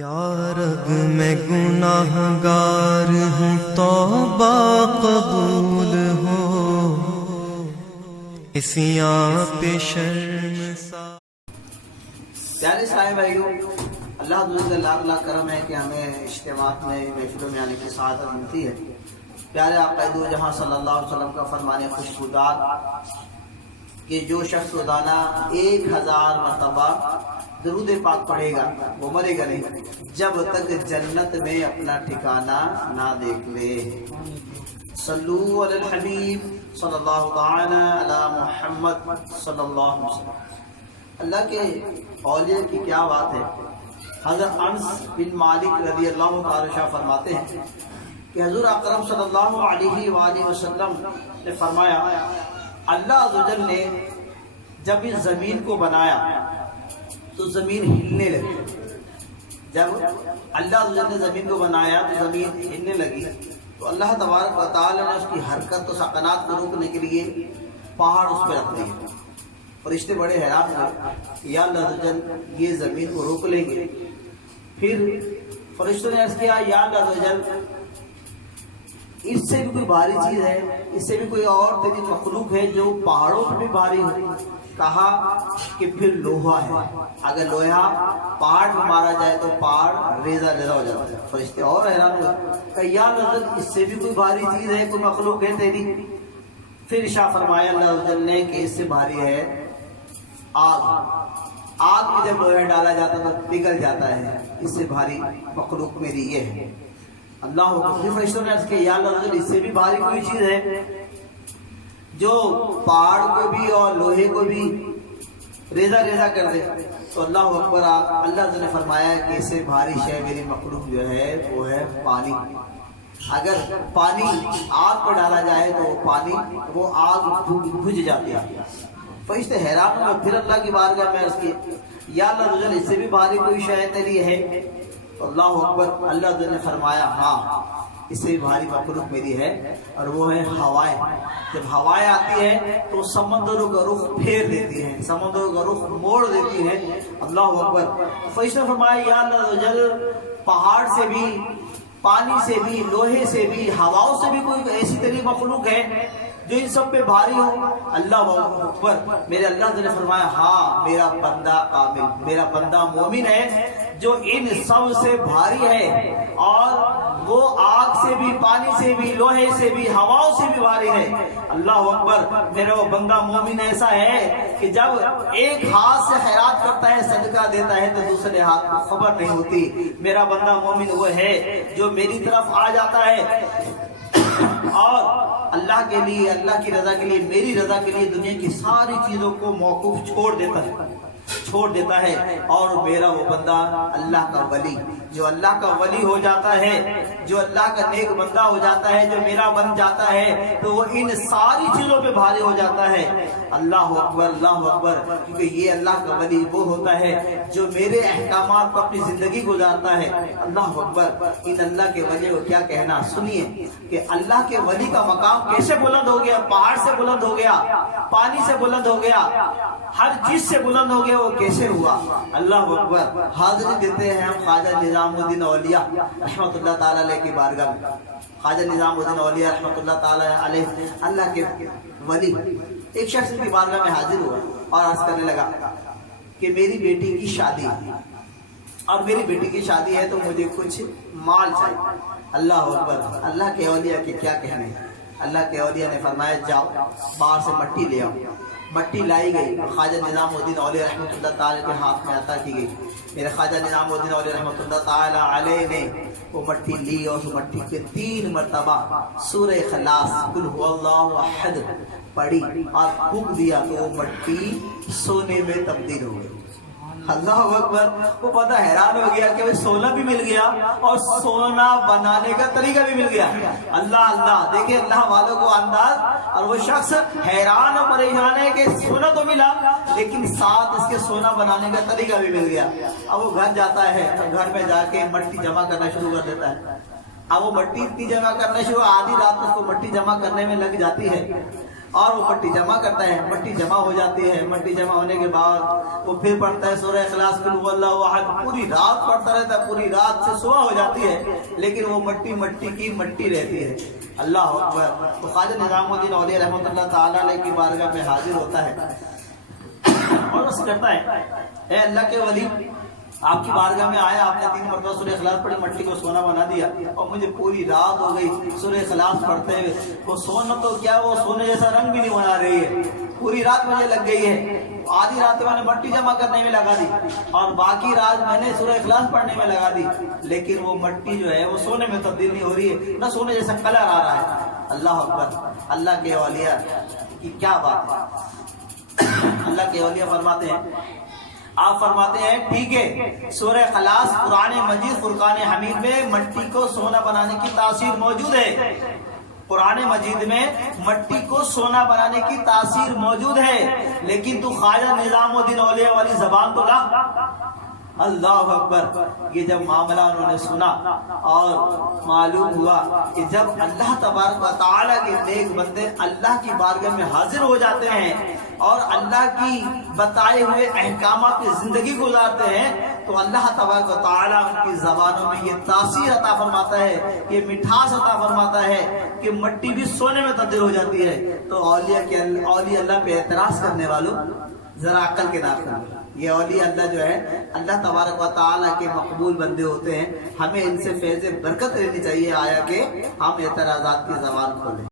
یا رب میں گناہگار ہوں، توبہ قبول ہو، اسیاں پہ شرمسار۔ پیارے صاحب بھائیو، اللہ تعالیٰ لاکھ لاکھ کرم ہے کہ ہمیں اجتماعات میں محفلوں میں آنے کی سعادت ملتی ہے۔ پیارے آقا دو جہاں صلی اللہ علیہ وسلم کا فرمان خوشبودار کہ جو شخص روزانہ 1000 مرتبہ درود پاک پڑھے گا وہ مرے گا نہیں جب تک جنت میں اپنا ٹھکانہ نہ دیکھ لے۔ صلو علی الحبیب صلی اللہ تعالی علی محمد صلی اللہ علیہ وسلم۔ اللہ کے اولیاء کی کیا بات ہے۔ حضرت انس بن مالک رضی اللہ تعالی عنہ فرماتے ہیں کہ حضور اکرم صلی اللہ علیہ وآلہ وسلم نے فرمایا، اللہ عز و جل نے جب اس زمین کو بنایا تو زمین ہلنے لگی۔ جب اللہ عز و جل نے زمین کو بنایا تو زمین ہلنے لگی تو اللہ تبارک و تعالی نے اس کی حرکت و سکنات کو روکنے کے لیے پہاڑ اس پہ رکھ دیے۔ فرشتے بڑے حیران ہوئے کہ یا اللہ عز و جل یہ زمین کو روک لیں گے۔ پھر فرشتوں نے عرض کیا، یا اللہ عز و جل اس سے بھی کوئی بھاری چیز ہے، اس سے بھی کوئی اور تیری مخلوق ہے جو پہاڑوں پر بھی بھاری ہو؟ کہا کہ پھر لوہا ہے، اگر لوہا پہاڑ پہ مارا جائے تو پہاڑ ریزہ ریزہ ہو جاتا ہے۔ فرشتے اور حیران ہوئے کہ یا اللہ عز و جل اس سے بھی کوئی بھاری چیز ہے، کوئی مخلوق ہے تیری؟ پھر ارشاد فرمایا اللہ عز و جل نے کہ اس سے بھاری ہے آگ۔ آگ میں جب لوہا ڈالا جاتا تو پگھل جاتا ہے، اس سے بھاری مخلوق میری یہ ہے۔ اللہ اکبر۔ فرشتوں نے عرض کیا، یا اللہ عز و جل اس سے بھی بھاری کوئی چیز ہے جو پہاڑ کو بھی اور لوہے کو بھی ریزہ ریزہ کر دے؟ تو اللہ اکبر۔ اللہ عز و جل نے فرمایا کہ اس سے بھاری شے میری مخلوق جو ہے وہ ہے پانی۔ اگر پانی آگ پر ڈالا جائے تو پانی وہ آگ بجھ جاتی ہے۔ فرشتے حیران ہوئے، پھر اللہ کی بارگاہ میں عرض کی، یا اللہ عز و جل اس سے بھی بھاری کوئی شے تیری ہے؟ تو اللہ اکبر۔ اللہ عز و جل نے فرمایا، ہاں اس سے بھی بھاری مخلوق میری ہے، اور وہ ہے ہوائیں۔ جب ہوائیں آتی ہے تو سمندروں کا رخ پھیر دیتی ہیں، سمندروں کا رخ موڑ دیتی ہیں۔ اللہ اکبر۔ فرشتوں نے فرمایا، یا اللہ عز و جل پہاڑ سے بھی، پانی سے بھی، لوہے سے بھی، ہواؤں سے بھی کوئی ایسی تیری مخلوق ہے جو ان سب پہ بھاری ہو؟ اللہ اکبر۔ میرے اللہ نے فرمایا، ہاں میرا بندہ کامل، میرا بندہ مومن ہے جو ان سب سے بھاری ہے، اور وہ آگ سے بھی، پانی سے بھی، لوہے سے بھی، ہواؤں سے بھی بھاری ہے۔ اللہ اکبر۔ میرا وہ بندہ مومن ایسا ہے کہ جب ایک ہاتھ سے خیرات کرتا ہے، صدقہ دیتا ہے، تو دوسرے ہاتھ کو خبر نہیں ہوتی۔ میرا بندہ مومن وہ ہے جو میری طرف آ جاتا ہے اور اللہ کے لیے، اللہ کی رضا کے لیے، میری رضا کے لیے دنیا کی ساری چیزوں کو موقوف چھوڑ دیتا ہے، اور میرا وہ بندہ اللہ کا ولی، جو اللہ کا ولی ہو جاتا ہے، جو اللہ کا نیک بندہ ہو جاتا ہے، جو میرا بن جاتا ہے، تو وہ ان ساری چیزوں پہ بھاری ہو جاتا ہے۔ اللہ اکبر، اللہ اکبر۔ کیونکہ یہ اللہ کا ولی وہ ہوتا ہے جو میرے احکامات کو اپنی زندگی گزارتا ہے۔ اللہ اکبر۔ ان اللہ کے ولی کو کیا کہنا، سنیے کہ اللہ کے ولی کا مقام کیسے بلند ہو گیا، پہاڑ سے بلند ہو گیا، پانی سے بلند ہو گیا، ہر چیز سے بلند ہو گیا، وہ کیسے ہوا؟ اللہ اکبر۔ حاضری دیتے ہیں ہم خواجہ نظام الدین اولیاء رحمۃ اللہ تعالی علیہ کی بارگاہ میں۔ خواجہ نظام الدین اولیاء رحمۃ اللہ تعالی علیہ، اللہ کے ولی، ایک شخص کی بارگاہ میں حاضر ہوا اور عرض کرنے لگا کہ میری بیٹی کی شادی ہے، اور میری بیٹی کی شادی ہے تو مجھے کچھ مال چاہیے۔ اللہ اکبر۔ اللہ کے اولیاء کے کیا کہنے۔ اللہ کے اولیاء نے فرمایا، جاؤ باہر سے مٹی لے آؤ۔ مٹی لائی گئی، خواجہ نظام الدین اولیاء رحمۃ اللہ تعالی کے ہاتھ میں عطا کی گئی۔ میرے خواجہ نظام الدین اولیاء رحمۃ اللہ تعالی علیہ نے وہ مٹی لی اور اس مٹی پہ 3 مرتبہ سورہ اخلاص قل هو اللہ احد پڑھی اور پھونک دیا تو وہ مٹی سونے میں تبدیل ہو گئی۔ اللہ اکبر۔ وہ بندہ حیران ہو گیا کہ سونا بھی مل گیا اور سونا بنانے کا طریقہ بھی مل گیا۔ اللہ اللہ، دیکھیں اللہ والوں کو انداز۔ اور وہ شخص حیران اور پریشان ہے کہ سونا تو ملا لیکن ساتھ اس کے سونا بنانے کا طریقہ بھی مل گیا۔ اب وہ گھر جاتا ہے تو گھر میں جا کے مٹی جمع کرنا شروع کر دیتا ہے۔ اب وہ مٹی اتنی جمع کرنا شروع، آدھی رات اس کو مٹی جمع کرنے میں لگ جاتی ہے۔ اور وہ مٹی جمع کرتا ہے، مٹی جمع ہو جاتی ہے، مٹی جمع ہونے کے بعد وہ پھر پڑھتا ہے سورہ اخلاص قل هو اللہ احد، پوری رات پڑھتا رہتا ہے، پوری رات سے صبح ہو جاتی ہے، لیکن وہ مٹی کی مٹی رہتی ہے۔ اللہ اکبر۔ تو خواجہ نظام الدین اولیاء رحمۃ اللہ تعالیٰ علیہ کی بارگاہ میں حاضر ہوتا ہے اور اس کہتا ہے اے اللہ کے ولی، آپ کی بارگاہ میں آیا، آپ نے 3 مرتبہ سورہ اخلاص پڑھی، مٹی کو سونا بنا دیا، اور مجھے پوری رات ہو گئی سورہ اخلاص پڑھتے ہوئے، وہ سونا تو کیا وہ سونے جیسا رنگ بھی نہیں بنا رہی ہے، پوری رات مجھے لگ گئی ہے، آدھی رات میں نے مٹی جمع کرنے میں لگا دی اور باقی رات میں نے سورہ اخلاص پڑھنے میں لگا دی، لیکن وہ مٹی جو ہے وہ سونے میں تبدیل نہیں ہو رہی ہے، نہ سونے جیسا کلر آ رہا ہے۔ اللہ اکبر۔ اللہ کے اولیاء کی کیا بات ہے۔ اللہ کے اولیاء فرماتے ہیں، آپ فرماتے ہیں ٹھیک ہے، سورہ اخلاص قرآن مجید فرقان حمید میں مٹی کو سونا بنانے کی تاثیر موجود ہے، قرآن مجید میں مٹی کو سونا بنانے کی تاثیر موجود ہے، لیکن تو خواجہ نظام الدین اولیاء والی زبان تو لا۔ اللہ اکبر۔ یہ جب معاملہ انہوں نے سنا اور معلوم ہوا کہ جب اللہ تبارک و تعالیٰ کے نیک بندے اللہ کی بارگاہ میں حاضر ہو جاتے ہیں اور اللہ کی بتائے ہوئے احکامات کی زندگی گزارتے ہیں، تو اللہ تبارک و تعالیٰ ان کی زبانوں میں یہ تاثیر عطا فرماتا ہے، یہ مٹھاس عطا فرماتا ہے کہ مٹی بھی سونے میں تبدیل ہو جاتی ہے۔ تو اولیاء اللہ پہ اعتراض کرنے والوں ذرا عقل کے ناخن، یہ اولیاء اللہ جو ہے اللہ تبارک و تعالیٰ کے مقبول بندے ہوتے ہیں، ہمیں ان سے فیض برکت لینی چاہیے، آیا کہ ہم اعتراضات کی زبان کھولیں۔